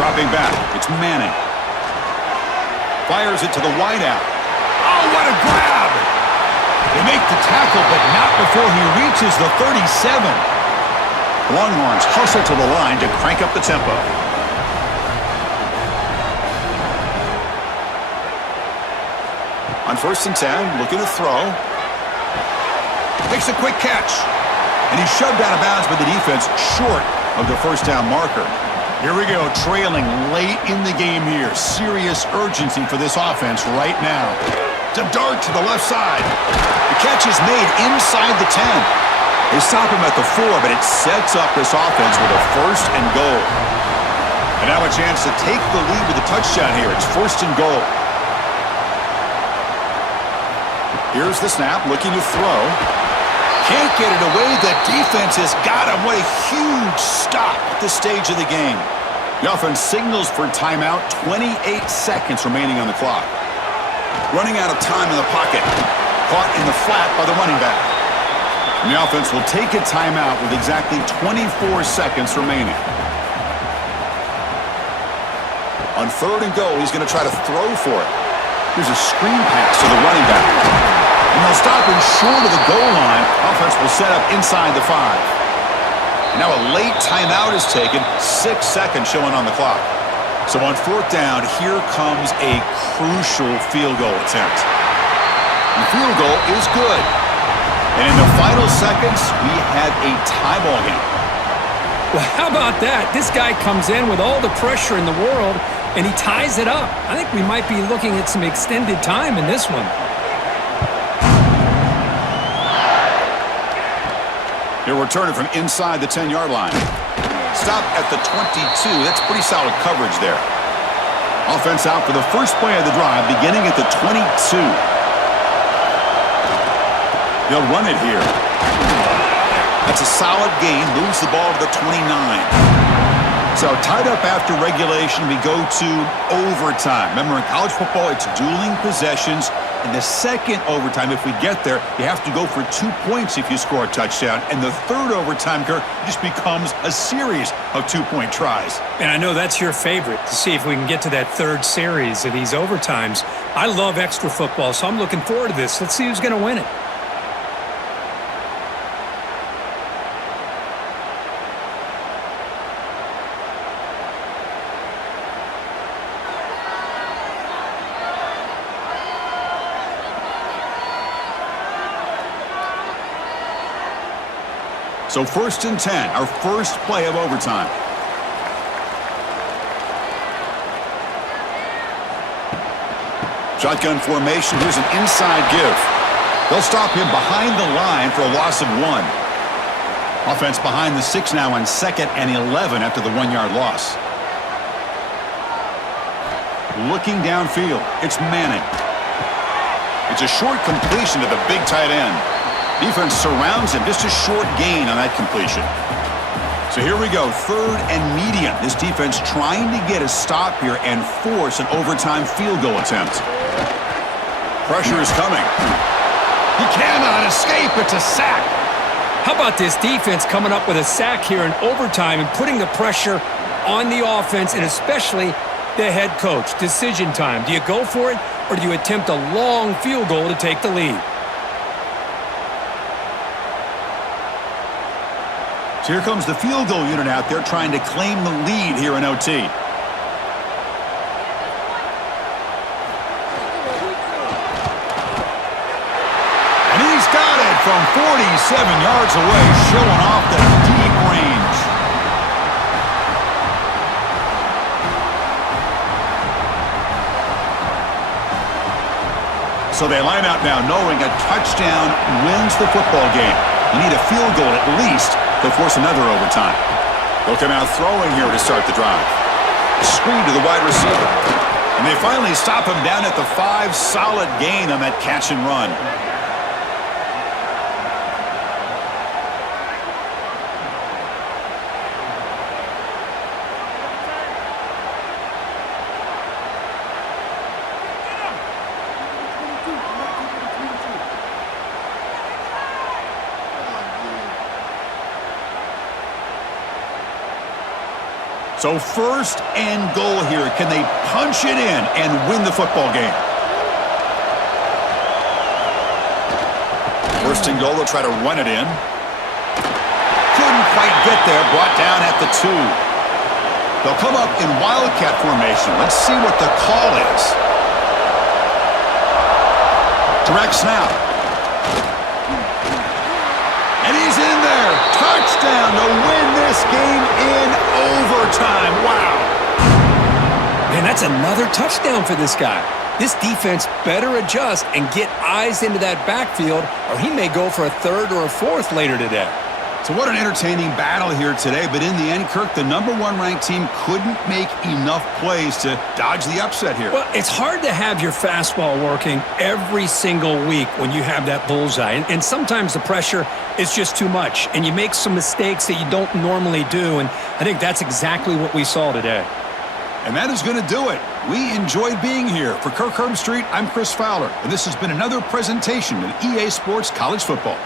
Dropping back. It's Manning. Fires it to the wideout. Oh, what a grab! They make the tackle, but not before he reaches the 37. The Longhorns hustle to the line to crank up the tempo. On 1st and 10, looking to throw. Makes a quick catch. And he's shoved out of bounds by the defense short of the first down marker. Here we go, trailing late in the game here. Serious urgency for this offense right now. It's a dart to the left side. The catch is made inside the 10. They stop him at the 4, but it sets up this offense with a 1st and goal. And now a chance to take the lead with a touchdown here. It's 1st and goal. Here's the snap, looking to throw. Can't get it away. The defense has got him. What a huge stop at this stage of the game. The offense signals for timeout. 28 seconds remaining on the clock. Running out of time in the pocket. Caught in the flat by the running back. And the offense will take a timeout with exactly 24 seconds remaining. On 3rd and goal, he's going to try to throw for it. Here's a screen pass to the running back. And they'll stop him short of the goal line. Offense will set up inside the 5. And now a late timeout is taken. 6 seconds showing on the clock. So on 4th down, here comes a crucial field goal attempt. The field goal is good. And in the final seconds, we have a tie ball game. Well, how about that? This guy comes in with all the pressure in the world, and he ties it up. I think we might be looking at some extended time in this one. He'll return it from inside the 10-yard line. Stop at the 22. That's pretty solid coverage there. Offense out for the first play of the drive, beginning at the 22. They'll run it here. That's a solid gain. Moves the ball to the 29. So tied up after regulation, we go to overtime. Remember, in college football, it's dueling possessions. In the second overtime, if we get there, you have to go for 2 points if you score a touchdown. And the third overtime, Kirk, just becomes a series of 2-point tries. And I know that's your favorite, to see if we can get to that third series of these overtimes. I love extra football, so I'm looking forward to this. Let's see who's going to win it. So 1st and 10, our first play of overtime. Shotgun formation. Here's an inside give. They'll stop him behind the line for a loss of 1. Offense behind the 6 now on 2nd and 11 after the 1-yard loss. Looking downfield, it's Manning. It's a short completion to the big tight end. Defense surrounds him. Just a short gain on that completion. So here we go. 3rd and medium. This defense trying to get a stop here and force an overtime field goal attempt. Pressure is coming. He cannot escape. It's a sack. How about this defense coming up with a sack here in overtime and putting the pressure on the offense and especially the head coach? Decision time. Do you go for it or do you attempt a long field goal to take the lead? So here comes the field goal unit out there trying to claim the lead here in OT. And he's got it from 47 yards away, showing off the deep range. So they line out now knowing a touchdown wins the football game. You need a field goal at least to force another overtime. They'll come out throwing here to start the drive. Screen to the wide receiver. And they finally stop him down at the 5. Solid gain on that catch and run. So first and goal here. Can they punch it in and win the football game? First and goal, they'll try to run it in. Couldn't quite get there, brought down at the 2. They'll come up in Wildcat formation. Let's see what the call is. Direct snap. And he's in there. Touchdown to win this game in overtime. Wow. Man, that's another touchdown for this guy. This defense better adjust and get eyes into that backfield, or he may go for a 3rd or a 4th later today. So what an entertaining battle here today, but in the end, Kirk, the #1 ranked team couldn't make enough plays to dodge the upset here. Well, it's hard to have your fastball working every single week when you have that bullseye. And sometimes the pressure is just too much, and you make some mistakes that you don't normally do, and I think that's exactly what we saw today. And that is going to do it. We enjoyed being here. For Kirk Herbstreit, I'm Chris Fowler, and this has been another presentation of EA Sports College Football.